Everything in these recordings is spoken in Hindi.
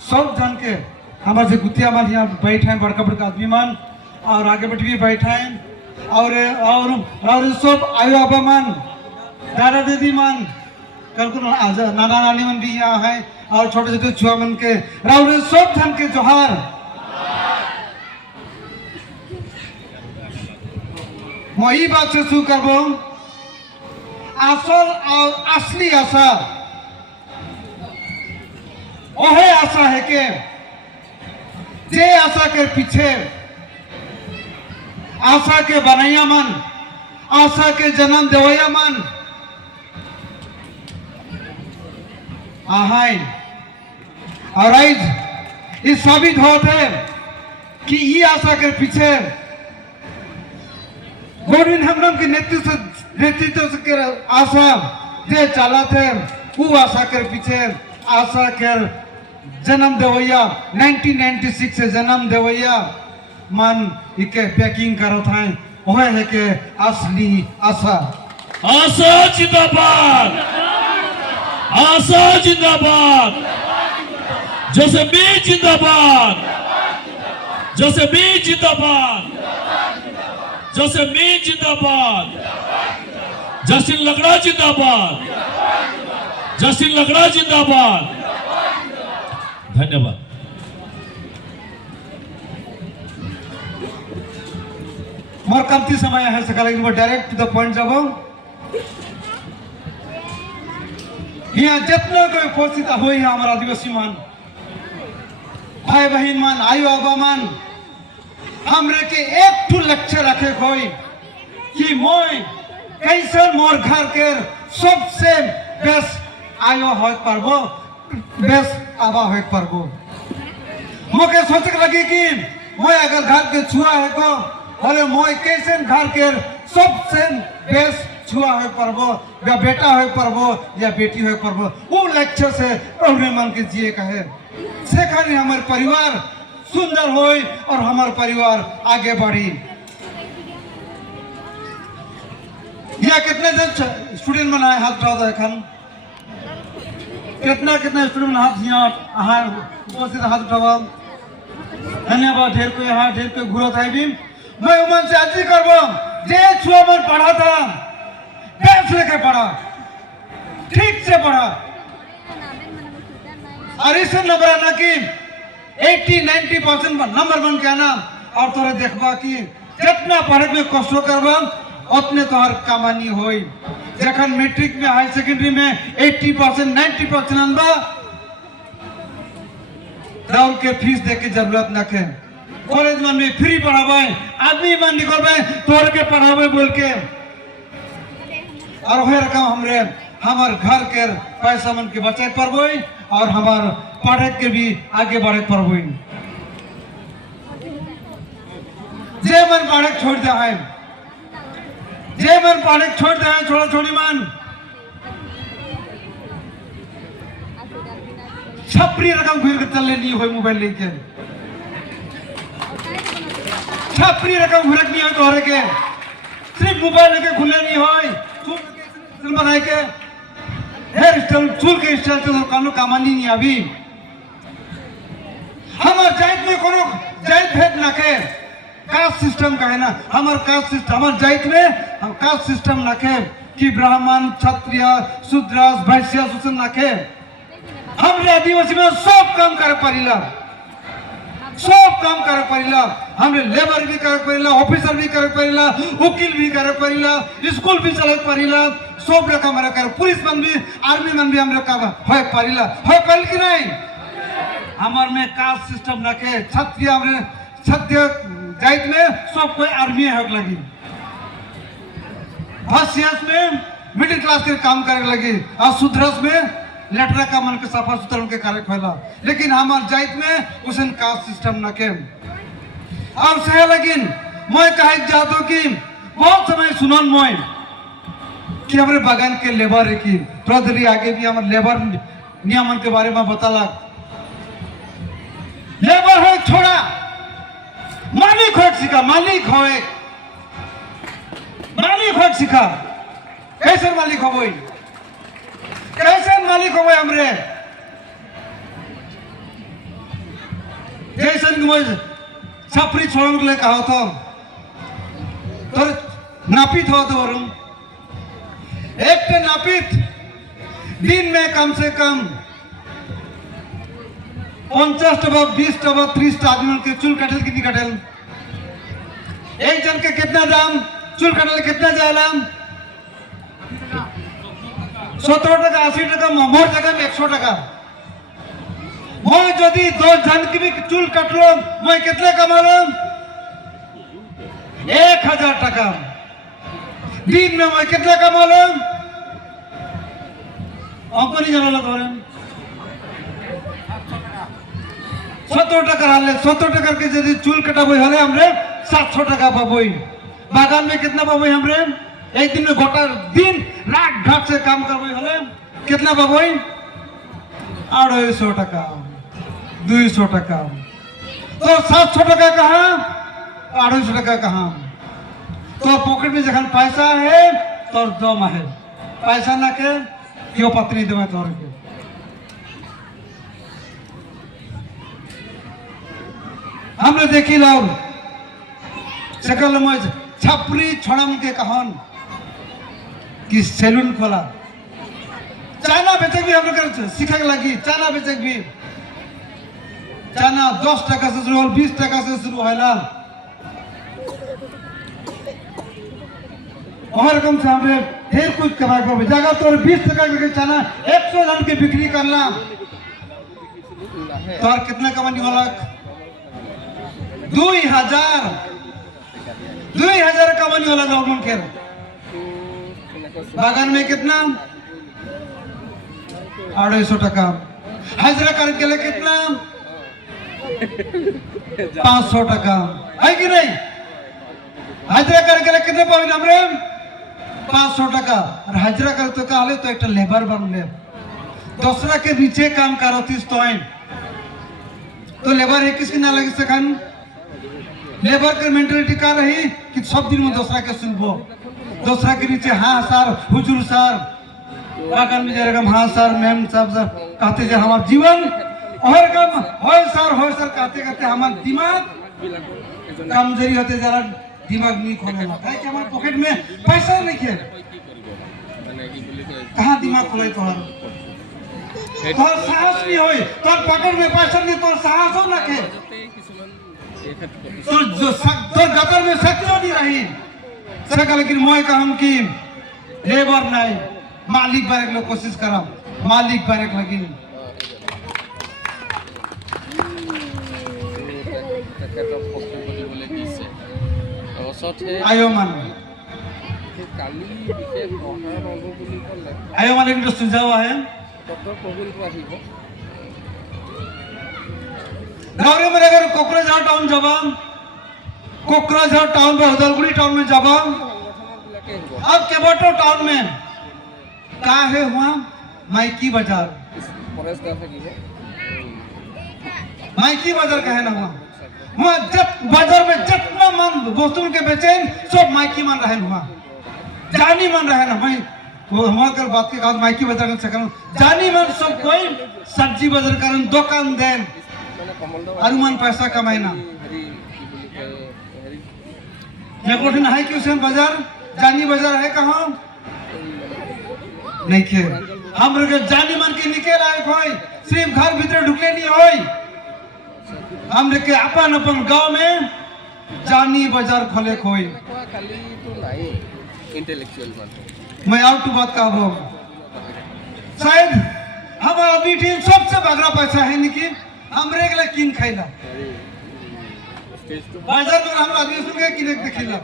सब जन के हमारे से गुतिया मान यहाँ बैठे हैं, बड़का बड़का आदमी मान और आगे बैठ भी बैठे हैं और सब आयो आबा मान, दादा दीदी मान, कल को नाना नानी मन भी यहाँ है और छोटे छोटे छुआ मन के राउर सब जन के जोहार। मैं ये बात से शुरू करबो, असल और असली आशा वही आशा है कि जे आशा के पीछे आशा के बनैया मन, आशा के जन्म देवैया मन आहाय और आज इस साबित होते है कि ये आशा के पीछे गोविंद हेम्ब्रम के नेतृत्व के आशा जे चला थे, वो आशा के पीछे आशा के जन्म देवैया 1996 से जन्म देवैया मन इके पैकिंग करत है, वह है के असली आशा। आशा जिंदाबाद, आशा जिंदाबाद, जोसेफ जिंदाबाद, जोसेफ जिंदाबाद, जोसेफ जिंदाबाद, जस्टिन लकड़ा जिंदाबाद, जस्टिन लकड़ा जिंदाबाद। धन्यवाद। मोर कमती समय है सकाल डायरेक्ट टू द पॉइंट जब यहाँ जितना कोई उपस्थित हो हमारा आदिवासी मान, भाई बहन मान, आयु आबा मान, हमरे के एक ठू लक्ष्य रखे कोई कि मैं कैसे मोर घर के सबसे बेस्ट आयो हो पारबो, बेस्ट आबा हो पारबो। मुझे सोच लगी कि मैं अगर घर के छुआ है को बोले मैं कैसे घर के सबसे बेस्ट छुआ हो पारबो, या बेटा हो पारबो या बेटी हो पारबो, वो लक्ष्य से उन्हें मन के जिए कहे से खाली हमारे परिवार सुंदर हो और हमारे परिवार आगे बढ़ी। यह कितने दिन स्टूडेंट बनाए हाथ उठाओ एखन, कितना कितना स्टूडेंट हाथ यहाँ उपस्थित हाथ उठाओ। धन्यवाद। ढेर को यहाँ ढेर को घूरत है भी मैं उमन से अर्जी करबो जे छुआ मन पढ़ा था बेस लेके पढ़ा, ठीक से पढ़ा और इसे नंबर ना कि 80-90% नंबर बन के आना और तोरे देखबा कि जितना पढ़े में कष्ट करबा उतने तोहर कमानी होई। जखन मैट्रिक में हाई सेकेंडरी में 80% 90% आनबा राउल के फीस दे के जरूरत न के, कॉलेज में भी फ्री पढ़ावे, आदमी मन निकलबे तोड़ के पढ़ावे बोल के और वह रकम हमरे हमार घर के पैसा मन के बचाए पड़बो और हमार पढ़े के भी आगे बढ़े पड़बो। जे मन पढ़े छोड़ दे है, जे मन पढ़े छोड़ दे है, छोड़ा छोड़ी मन छपरी रकम घूर के चलने नहीं हो मोबाइल लेके, छपरी रकम घूरक नहीं हो तोहरे के, सिर्फ मोबाइल लेके घूले नहीं हो बनाए के हेयर स्टाइल चूल के स्टाइल से कानून कामानी नहीं अभी हमार जाइत में कोनो जाइत भेद ना के कास्ट सिस्टम का है ना, हमार कास्ट सिस्टम हमार जाइत में हम कास्ट सिस्टम ना के कि ब्राह्मण क्षत्रिय शूद्र वैश्य शोषण ना के हमरे आदिवासी में सब काम करे परिला, सब काम करे परिला, हमरे लेबर भी करे परिला, ऑफिसर भी करे परिला, वकील भी करे परिला, स्कूल भी चले परिला, सब लोग हमारे करे, पुलिस मन भी आर्मी मन भी हम लोग का होय परिला, होय पल कि नहीं। हमार में कास्ट सिस्टम रखे क्षत्रिय हमरे क्षत्रिय जाइत में सब कोई आर्मी है लगी, भाष्यस में मिडिल क्लास के काम करे लगी और शूद्रस में लेटरा का मन के सफा सुथरा के कार्य खोला, लेकिन हमार जाइत में उसन कास्ट सिस्टम न के और सहे लगिन मैं कहे जातो कि बहुत समय सुनन मैं कि हमारे बागान के लेबर है कि प्रदरी आगे भी हमारे लेबर नियमन के बारे में बताला, लेबर हो छोड़ा मालिक हो सीखा, मालिक हो सीखा, कैसे मालिक हो वही, कैसे मालिक हो हमरे दिन मैं छपरी छोड़ने के लिए कहा था तो नापित हो तो एक नापित दिन में कम से कम 50 टबा 20 टबा 30 आदमी के चूल कटल कितनी कटल एक जन के कितना दाम चूल कटल कितना जाला 17 টাকা 80 টাকা मोर जगह में 100 টাকা मैं यदि 2 जन की भी चूल कटलो मैं कितने कमालो 1000 টাকা दिन में मैं कितना कमालो अंक नहीं जाना तोरे 70 টাকা हाले 70 টাকা के यदि चूल कटाबो हले हमरे 700 টাকা पाबोई बागान में कितना पाबोई हमरे एक दिन में गोटा दिन रात घाट से काम करबोई हले कितना पाबोई 250 টাকা 200 টাকা तो 700 টাকা कहाँ 250 টাকা कहाँ तो पॉकेट में जखन पैसा है तो जमा है पैसा ना के क्यों पत्री देवे तोर के हमने देखी लाओ सकल मज छपरी छोड़म के कहन कि सैलून खोला चाना बेचक भी हम लोग सीखे लगी चाना बेचक भी चाना 10 টাকা से शुरू हो 20 টাকা से शुरू होला और कम से हमने ढेर कुछ कमाई को जगह तो 20 টাকা के चाना 100 जन के बिक्री करना तो और कितना कमानी होला 2000 कमानी होला गवर्नमेंट के बागान में कितना 250 টাকা हाजिरा करने के लिए कितना 500 টাকা है कि नहीं हाजिरा करने के लिए कितने पावे हमरे 500 টাকা और हाजिरा कर तो कहले तो एक लेबर बनले दूसरा के नीचे काम करतीस तो लेबर है किसकी ना लगी सखन लेबर की मेंटालिटी का रही कि सब दिन में दूसरा के सुनबो दूसरा के नीचे हाँ सर हुजूर सर बागान में जरा हाँ सर मैम सब कहते जे हमारा जीवन और कम हो सर कहते कहते हमारा दिमाग कमजोरी होते जरा दिमाग नहीं खोले है कि हमारे पॉकेट में पैसा नहीं है कहाँ दिमाग खोले तो साहस नहीं होई तो पॉकेट में पैसा नहीं तो साहस हो ना के तो गतर में शक्ति नहीं रही सका लेकिन मैं कहम कि लेबर नहीं मालिक बारे लोग कोशिश करम मालिक बारे लगी आयो मान आयो मान एक सुझाव है गाँव में अगर कोकराझार टाउन जाबा कोकराझार टाउन में हदलगुड़ी टाउन में जाबा अब केवटो टाउन में कहाँ है वहाँ माइकी बाजार माइकी बाजार का है ना वहाँ जब बाजार में जितना मन वस्तु के बेचें सब माइकी मन रहे वहाँ जानी मन रहे ना मैं वहाँ कर बात के बाद माइकी बाजार कर सकूं जानी मन सब कोई सब्जी बाजार करन दुकान देन अनुमान पैसा कमाइना ये कठिन है कि उसे बाजार जानी बाजार है कहाँ नहीं के हम लोग जानी मन के निकल आए कोई सिर्फ घर भीतर ढुके नहीं होई हम लोग के अपन अपन गांव में जानी बाजार खोले कोई मैं आउट टू बात कहबो शायद हमारा बीटी सबसे बगरा पैसा है निकी हमरे के लिए किन खाइला बाजार में हम आदमी सुन के किने देखिला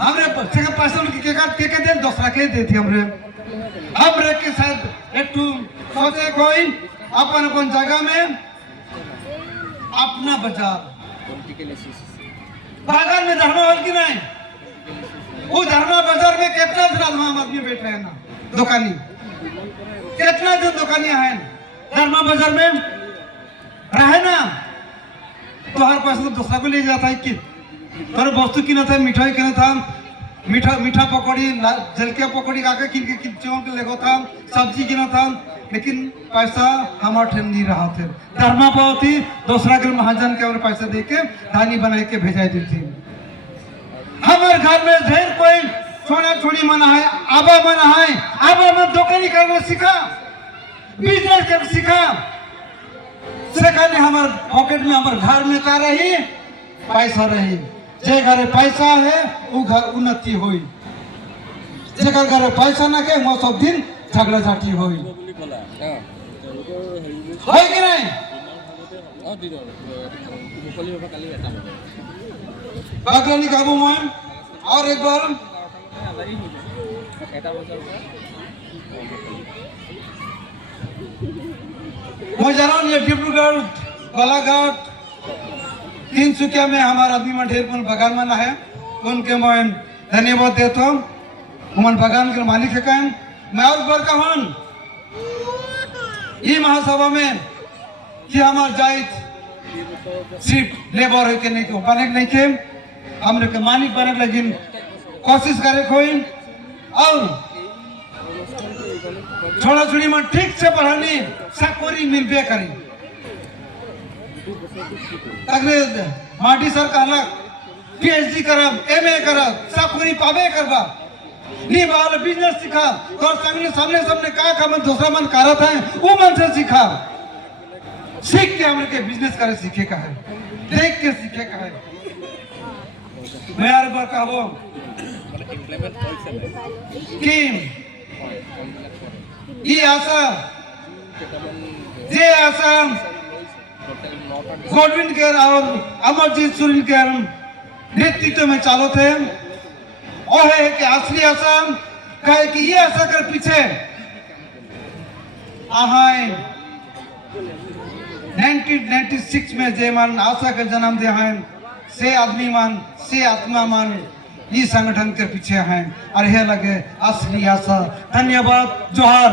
हमरे से पैसा के दे दूसरा के देती हमरे के साथ एक टू सोचे कोई अपन अपन जगह में अपना बाजार बागान में धर्मा हल की नहीं वो धर्मा बाजार में कितना दिन आदमी बैठ रहे हैं ना दुकानी कितना दिन दुकानियां हैं धर्मा बाजार में रहे ना तो हर पैसा तो दूसरा को ले जाता है कि तर वस्तु की ना था मिठाई की ना था मीठा मीठा पकौड़ी जलकिया पकौड़ी आके किन के चौंक लेगो था सब्जी की ना था लेकिन पैसा हमारे ठेन नहीं रहा थे। धर्मा पावती दूसरा के महाजन के और पैसा दे के धानी बना के भेजा दी थी। हमारे घर में ढेर कोई छोड़ा छोड़ी मना है, आबा मना है, आबा में दुकानी करना सीखा, बिजनेस कर सीखा। सेकंड हमारे पॉकेट में हमारे घर में का रही पैसा रही। जे घर पैसा है वो घर उन्नति हुई, जे घर पैसा ना के वो सब दिन झगड़ा झाटी हुई है कि नहीं? बागरानी काबू में और एक बार मैं जा रहा हूँ। ये डिब्रूगढ़, बालाघाट, तिनसुकिया में हमारा आदमी में ढेर बगान मना है, उनके मैं धन्यवाद देता हूँ। उमन बगान के मालिक है कहें मैं और बार कहूँ ये महासभा में कि हमार जाइत सिर्फ लेबर है के नहीं को बने नहीं के हमरे के मालिक बने लेकिन कोशिश करे कोई और छोड़ा छोड़ी में ठीक से पढ़ानी चाकरी मिलबे करी। अगले माटी सर कहला पीएचडी करब, एमए करब, चाकरी पाबे करबा नहीं बाल बिजनेस सीखा और सामने सामने का मन दूसरा मन करत है वो मन से सीखा। सीख के हमरे के बिजनेस करे सीखे का है, देख के सीखे का है। मैं यार बार कहबो कि ये आशा जे आशा गोविंद के और अमरजीत सुरील के नेतृत्व में चालू थे और है कि असली आशा कहे कि ये आशा कर पीछे आहाय 1996 में जे मन आशा के जन्म दिया है से आदमी मन से आत्मा मन ये संगठन के पीछे हैं और यह लगे असली आशा। धन्यवाद, जोहार।